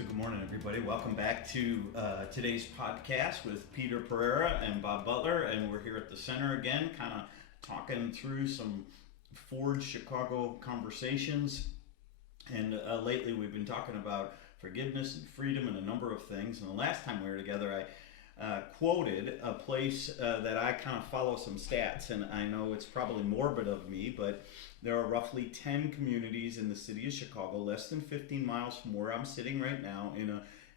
So good morning, everybody. Welcome back to today's podcast with Peter Pereira and Bob Butler, and we're here at the center again, kind of talking through some Forge Chicago conversations. And lately, we've been talking about forgiveness and freedom and a number of things. And the last time we were together, I quoted a place that I kind of follow some stats, and I know it's probably morbid of me, but there are roughly 10 communities in the city of Chicago, less than 15 miles from where I'm sitting right now,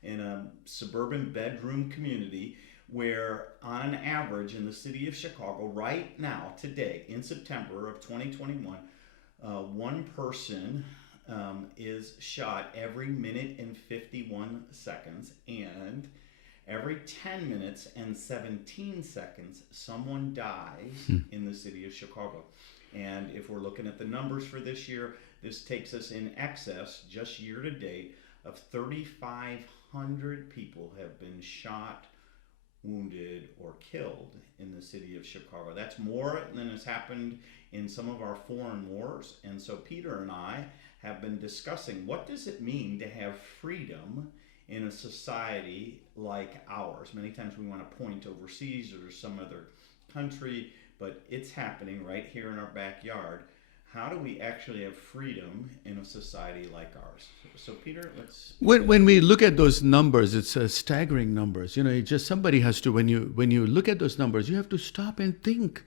in a suburban bedroom community, where on average in the city of Chicago right now, today, in September of 2021, one person is shot every minute and 51 seconds, and every 10 minutes and 17 seconds, someone dies in the city of Chicago. And if we're looking at the numbers for this year, this takes us in excess, just year to date, of 3,500 people have been shot, wounded, or killed in the city of Chicago. That's more than has happened in some of our foreign wars. And so Peter and I have been discussing, what does it mean to have freedom in a society like ours? Many times we want to point overseas or some other country, but it's happening right here in our backyard. How do we actually have freedom in a society like ours? So Peter, let's... When we look at those numbers, it's staggering numbers. You know, it just somebody has to, when you look at those numbers, you have to stop and think.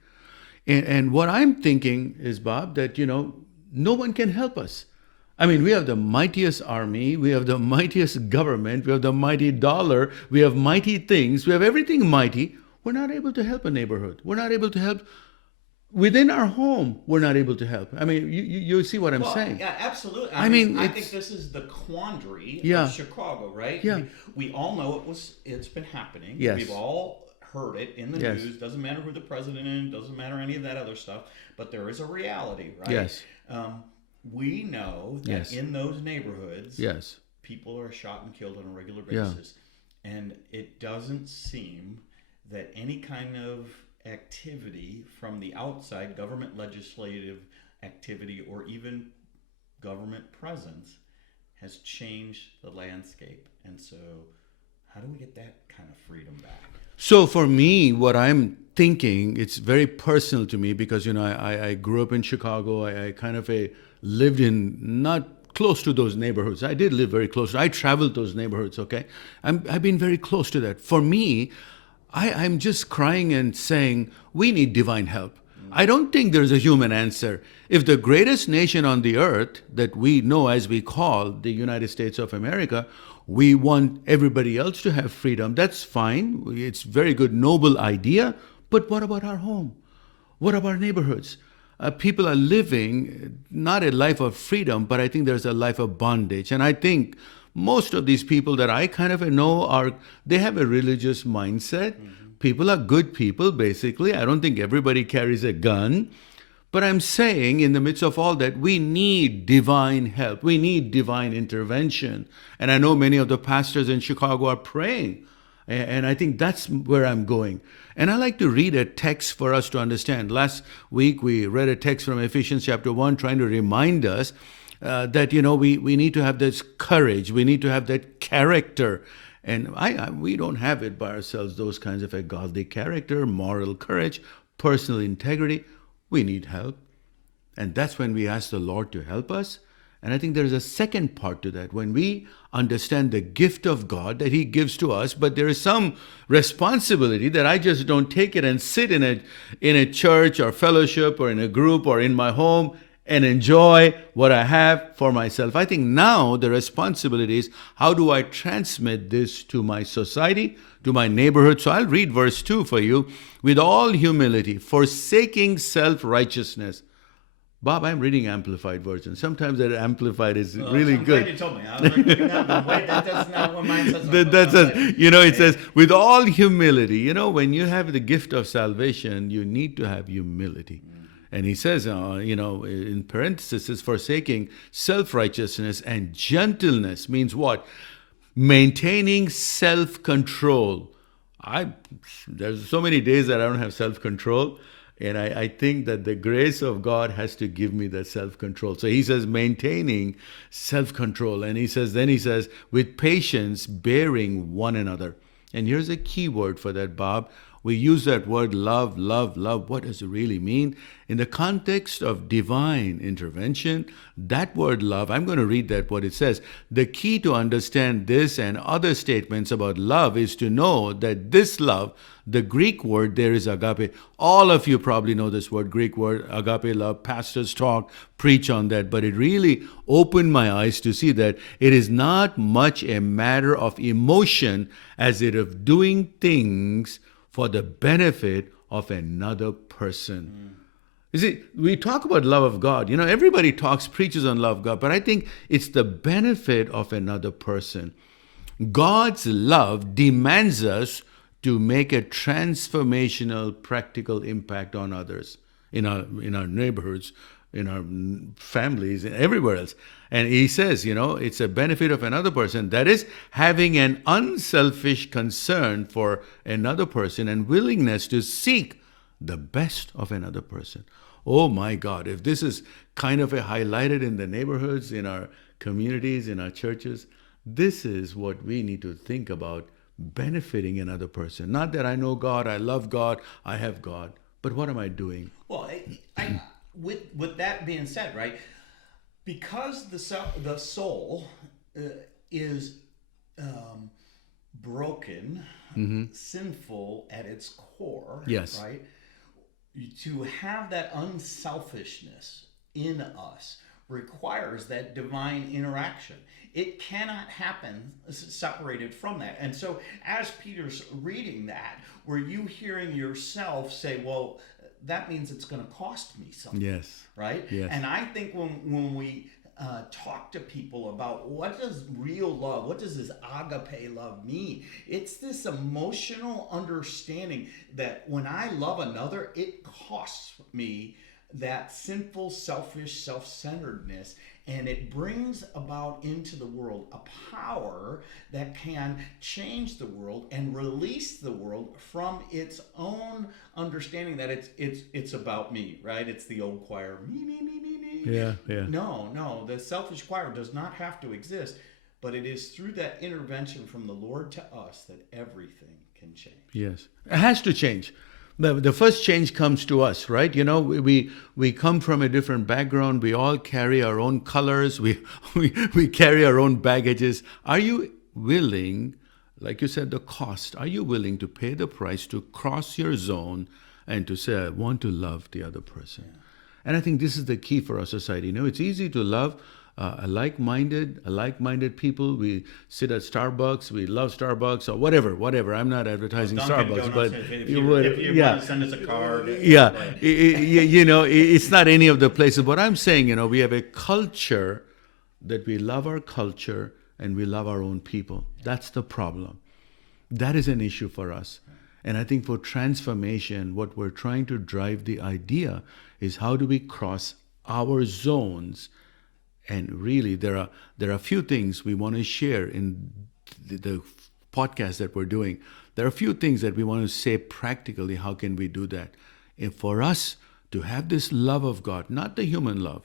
And what I'm thinking is, Bob, that, no one can help us. I mean, we have the mightiest army, we have the mightiest government, we have the mighty dollar, we have mighty things, we have everything mighty. We're not able to help a neighborhood. We're not able to help within our home. We're not able to help. I mean, you see what I'm saying? Yeah, absolutely. I mean, I think this is the quandary of Chicago, right? Yeah. We all know it's been happening. Yes. We've all heard it in the Yes. news. Doesn't matter who the president is, doesn't matter any of that other stuff, but there is a reality, right? Yes. We know that Yes. in those neighborhoods, Yes. people are shot and killed on a regular Yeah. basis. And it doesn't seem that any kind of activity from the outside, government legislative activity, or even government presence has changed the landscape. And so how do we get that kind of freedom back? So for me, what I'm thinking, it's very personal to me because, I grew up in Chicago. I kind of lived in not close to those neighborhoods. I did live very close. I traveled those neighborhoods, okay? I've been very close to that. For me, I'm just crying and saying, we need divine help. I don't think there's a human answer. If the greatest nation on the earth that we know as we call the United States of America, we want everybody else to have freedom, that's fine. It's a very good, noble idea. But what about our home? What about our neighborhoods? People are living not a life of freedom, but I think there's a life of bondage. And I think most of these people that I kind of know they have a religious mindset. Mm-hmm. People are good people, basically. I don't think everybody carries a gun. But I'm saying in the midst of all that, we need divine help. We need divine intervention. And I know many of the pastors in Chicago are praying. And I think that's where I'm going. And I like to read a text for us to understand. Last week, we read a text from Ephesians chapter 1 trying to remind us that, we need to have this courage. We need to have that character. And we don't have it by ourselves, those kinds of a godly character, moral courage, personal integrity. We need help. And that's when we ask the Lord to help us. And I think there's a second part to that. When we understand the gift of God that He gives to us, but there is some responsibility that I just don't take it and sit in a church or fellowship or in a group or in my home and enjoy what I have for myself. I think now the responsibility is, how do I transmit this to my society, to my neighborhood? So I'll read verse 2 for you. With all humility, forsaking self-righteousness. Bob, I'm reading Amplified Version. Sometimes that Amplified is really good. Glad you told me. I was like, wait, that's not what mine says. It says, with all humility. When you have the gift of salvation, you need to have humility. And he says, in parentheses, forsaking self-righteousness and gentleness means what? Maintaining self-control. There's so many days that I don't have self-control. And I think that the grace of God has to give me that self-control. So he says, maintaining self-control. And then he says, with patience, bearing one another. And here's a key word for that, Bob. We use that word love, love, love. What does it really mean? In the context of divine intervention, that word love, I'm going to read that what it says. The key to understand this and other statements about love is to know that this love, the Greek word there is agape. All of you probably know this word, Greek word, agape love. Pastors talk, preach on that. But it really opened my eyes to see that it is not much a matter of emotion as it of doing things for the benefit of another person. You see, we talk about love of God. Everybody preaches on love of God, but I think it's the benefit of another person. God's love demands us to make a transformational, practical impact on others in our neighborhoods, in our families, and everywhere else. And he says, it's a benefit of another person. That is, having an unselfish concern for another person and willingness to seek the best of another person. Oh my God, if this is kind of highlighted in the neighborhoods, in our communities, in our churches, this is what we need to think about, benefiting another person. Not that I know God, I love God, I have God, but what am I doing? Well, with that being said, right, because the soul is broken, sinful at its core, yes, right, to have that unselfishness in us requires that divine interaction. It cannot happen separated from that. And so as Peter's reading that, were you hearing yourself say, well, that means it's going to cost me something? Yes. Right? Yes. And I think when we talk to people about what does real love, what does this agape love mean? It's this emotional understanding that when I love another, it costs me that sinful, selfish, self-centeredness, and it brings about into the world a power that can change the world and release the world from its own understanding that it's about me, right? It's the old choir, me, me, me, me, me. Yeah, yeah. No, the selfish choir does not have to exist, but it is through that intervention from the Lord to us that everything can change. Yes, it has to change. The first change comes to us, right? We come from a different background. We all carry our own colors. We carry our own baggages. Are you willing, like you said, the cost? Are you willing to pay the price to cross your zone and to say, I want to love the other person? Yeah. And I think this is the key for our society. It's easy to love like-minded people. We sit at Starbucks. We love Starbucks or whatever. I'm not advertising Starbucks, but if you want to send us a card. Yeah, it's not any of the places. But I'm saying, we have a culture that we love our culture and we love our own people. That's the problem. That is an issue for us. And I think for transformation, what we're trying to drive the idea is how do we cross our zones. And really, there are a few things we want to share in the podcast that we're doing. There are a few things that we want to say practically. How can we do that? And for us to have this love of God, not the human love.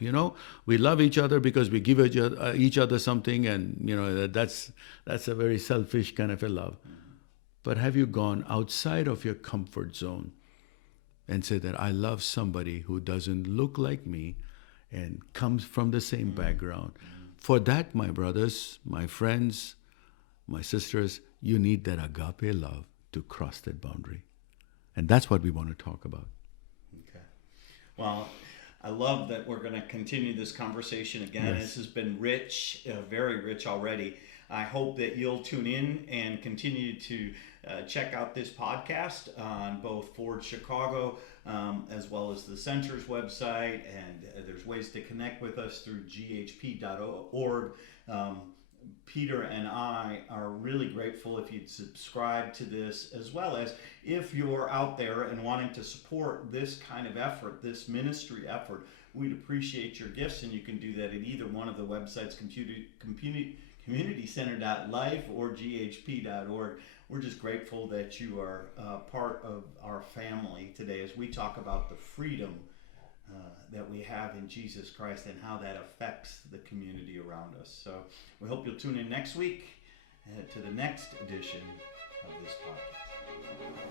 We love each other because we give each other something, and that's a very selfish kind of a love. But have you gone outside of your comfort zone and said that I love somebody who doesn't look like me and comes from the same background? For that, my brothers, my friends, my sisters, you need that agape love to cross that boundary. And that's what we want to talk about. Okay. Well, I love that we're going to continue this conversation again. Yes. This has been rich, very rich already. I hope that you'll tune in and continue to check out this podcast on both Forge Chicago as well as the Center's website, and there's ways to connect with us through ghp.org. Peter and I are really grateful if you'd subscribe to this, as well as if you're out there and wanting to support this kind of effort, this ministry effort, we'd appreciate your gifts, and you can do that at either one of the websites, communitycenter.life or ghp.org. We're just grateful that you are part of our family today as we talk about the freedom that we have in Jesus Christ and how that affects the community around us. So we hope you'll tune in next week to the next edition of this podcast.